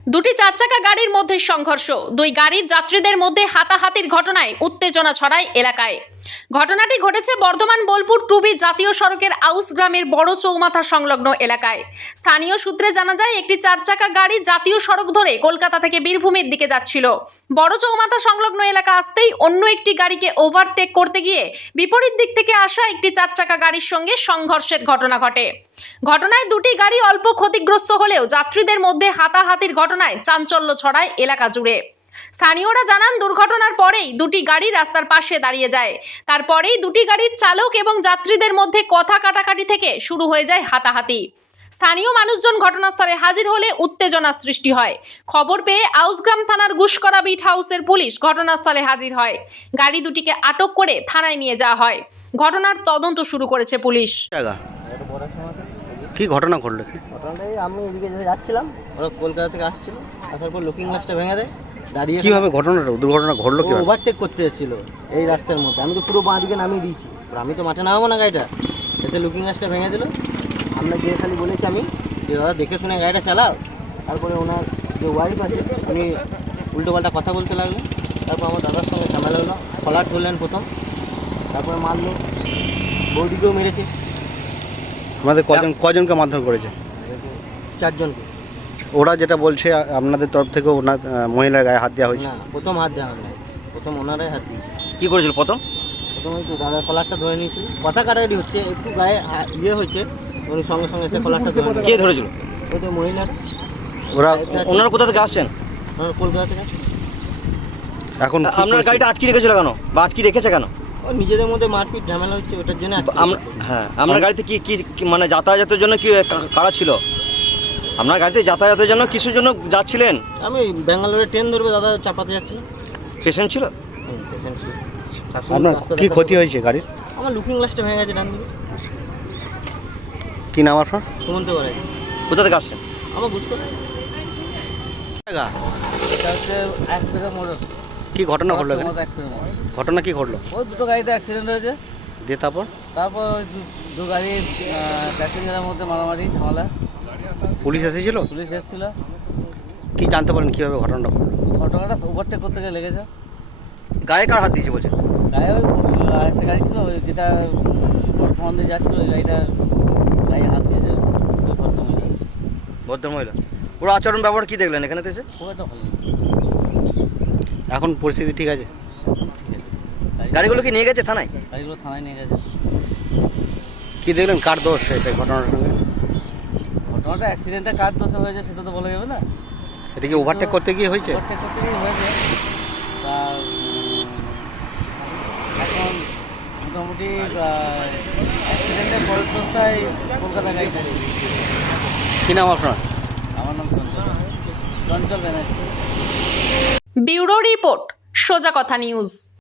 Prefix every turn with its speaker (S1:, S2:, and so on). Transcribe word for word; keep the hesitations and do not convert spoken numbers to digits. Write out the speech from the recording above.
S1: দুটি চার চাকা গাড়ির মধ্যে সংঘর্ষ, দুই গাড়ির যাত্রীদের মধ্যে হাতাহাতির ঘটনায় উত্তেজনা ছড়ায় এলাকায়। ঘটনাটি ঘটেছে বর্ধমান বোলপুর টুবি জাতীয় সড়কের আউস গ্রামের বড় চৌমাথা সংলগ্ন এলাকায়। স্থানীয় সূত্রে জানা যায়, একটি চার চাকা গাড়ি জাতীয় সড়ক ধরে কলকাতা থেকে বীরভূমের দিকে যাচ্ছিল। বড় চৌমাথা সংলগ্ন এলাকা আসতেই অন্য একটি গাড়িকে ওভারটেক করতে গিয়ে বিপরীত দিক থেকে আসা একটি চার চাকা গাড়ির সঙ্গে সংঘর্ষের ঘটনা ঘটে। ঘটনায় দুটি গাড়ি অল্প ক্ষতিগ্রস্ত হলেও যাত্রীদের মধ্যে হাতাহাতির ঘটনায় চাঞ্চল্য ছড়ায় এলাকা জুড়ে। স্থানীয়রা জানান, দুর্ঘটনার পরেই দুটি গাড়ি রাস্তার পাশে দাঁড়িয়ে যায়। তারপরেই দুটি গাড়ির চালক এবং যাত্রীদের মধ্যে কথা কাটাকাটি থেকে শুরু হয়ে যায় হাতাহাতি। স্থানীয় মানুষজন ঘটনাস্থলে হাজির হলে উত্তেজনা সৃষ্টি হয়। খবর পেয়ে আউসগ্রাম থানার গুসকরা বিট হাউসের পুলিশ ঘটনাস্থলে হাজির হয়। গাড়ি দুটিকে আটক করে থানায় নিয়ে যাওয়া হয়। ঘটনার তদন্ত শুরু করেছে পুলিশ।
S2: কি ঘটনা ঘটলো?
S3: ঘটনাটাই আমি এদিকে যাচ্ছিলাম, ওরা কলকাতা থেকে আসছিল, আসার পর লুকিং গ্লাসটা ভেঙে দেয়, দাঁড়িয়ে
S2: কিভাবে ঘটনাটা দুর্ঘটনা ঘটলো? কি
S3: ওভারটেক করতে এসেছিল এই রাস্তার মধ্যে, আমি তো পুরো বাঁ দিকে নামিয়ে দিয়েছি, আমি তো মাঠে নামাবো না গাড়িটা, এসে লুকিং গ্লাসটা ভেঙে দিল। আমরা গিয়ে খালি বলেছি আমি যে দাদা দেখে শুনে গাড়িটা চালাও। তারপরে ওনার যে ওয়াইফ আছে উনি উল্টোপাল্টা কথা বলতে লাগলো। তারপর আমার দাদার সঙ্গে ঝামেলা হলো, ফলাট করলেন প্রথম, তারপরে মারলো, বৌদিকেও মেরেছে।
S2: আমাদের কজন কজনকে মারধর করেছে?
S3: চারজনকে।
S2: ওরা যেটা বলছে আপনাদের তরফ থেকে ওনার মহিলার গায়ে হাত দেওয়া হয়েছে?
S3: না, প্রথম হাত দেওয়া হয়, প্রথম ওনারাই হাত দিয়েছে।
S2: কি করেছিল প্রথম?
S3: প্রথম ওই তো দাদার কলারটা ধরে নিয়েছিল, কথা কাটাকাটি হচ্ছে, একটু গায়ে ইয়ে হচ্ছে, উনি সঙ্গে সঙ্গে এসে কলারটা ধরে নিয়েছে।
S2: কে ধরেছিল?
S3: ওই তো মহিলাটা।
S2: ওরা ওনারা কোথা থেকে আসছেন?
S3: ওনারা কলকাতা থেকে।
S2: এখন আপনার গাড়িটা আটকে রেখেছিল কেন, বা আটকে রেখেছে কেন?
S3: ও নিজেদের মধ্যে মারপিট ঝামেলা হচ্ছে, ওটার জন্য।
S2: হ্যাঁ, আপনার গাড়িতে কি কি মানে যাতায়াতের জন্য কি কারা ছিল? আপনার গাড়িতে যাতায়াতের জন্য কিসের জন্য যাচ্ছিলেন?
S3: আমি ব্যাঙ্গালোরে ট্রেন ধরবে, দাদা চাপাতে যাচ্ছিলাম।
S2: পেশেন্ট ছিল?
S3: পেশেন্ট ছিল।
S2: আপনার কি ক্ষতি হয়েছে গাড়ির?
S3: আমার লুকিং গ্লাসটা ভেঙে গেছে ডান দিকে।
S2: কি নাম আপনার?
S3: সুমন্ত করে।
S2: কোথা থেকে আসছেন?
S3: আমার বুঝতে এটা হচ্ছে এক পেরে মোড়।
S2: কি ঘটনা ঘটলো? ঘটনা কি ঘটলো?
S3: ওই দুটো গাড়িতে অ্যাক্সিডেন্ট হয়েছে।
S2: দিয়ে তারপর
S3: তারপর দু গাড়ির প্যাসেঞ্জারের মধ্যে মারামারি ঝামেলা।
S2: পুলিশ এসেছিল?
S3: পুলিশ এসেছিল।
S2: কি জানতে পারেন কিভাবে ঘটনাটা ঘটলো?
S3: ঘটনাটা ওভারটেক করতে গিয়ে লেগেছে।
S2: গায়ে কার হাত দিয়েছে বলছেন?
S3: গায়ে ওই আরেকটা গাড়ি ছিল, ওই যেটা বর্ধমান দিয়ে যাচ্ছিল, ওই গাড়িটা গায়ে হাত দিয়েছে ওই ভদ্রমহিলা।
S2: ভদ্রমহিলা। ওর আচরণ ব্যবহার কি দেখলেন এখানে এসে?
S3: খুব একটা ভালো।
S2: এখন পরিস্থিতি ঠিক আছে? গাড়িগুলো কি নিয়ে গেছে থানায়?
S3: গাড়িগুলো থানায় নিয়ে গেছে।
S2: কি দেখলেন, কার দোষ এটা ঘটনাটা?
S3: ঘটনাটা অ্যাক্সিডেন্টটা কার দোষে হয়েছে সেটা তো বলা যাবে না।
S2: এটা কি ওভারটেক করতে গিয়ে হয়েছে?
S3: ওভারটেক করতে গিয়ে হয়েছে। তা এখন মোটামুটি অ্যাক্সিডেন্টের পরের দোষটাই কলকাতা গাড়িটা।
S2: কি নাম আপনার?
S3: আমার নাম Chanchal Chanchal Banerjee.
S1: Bureau report, Soja Kotha news.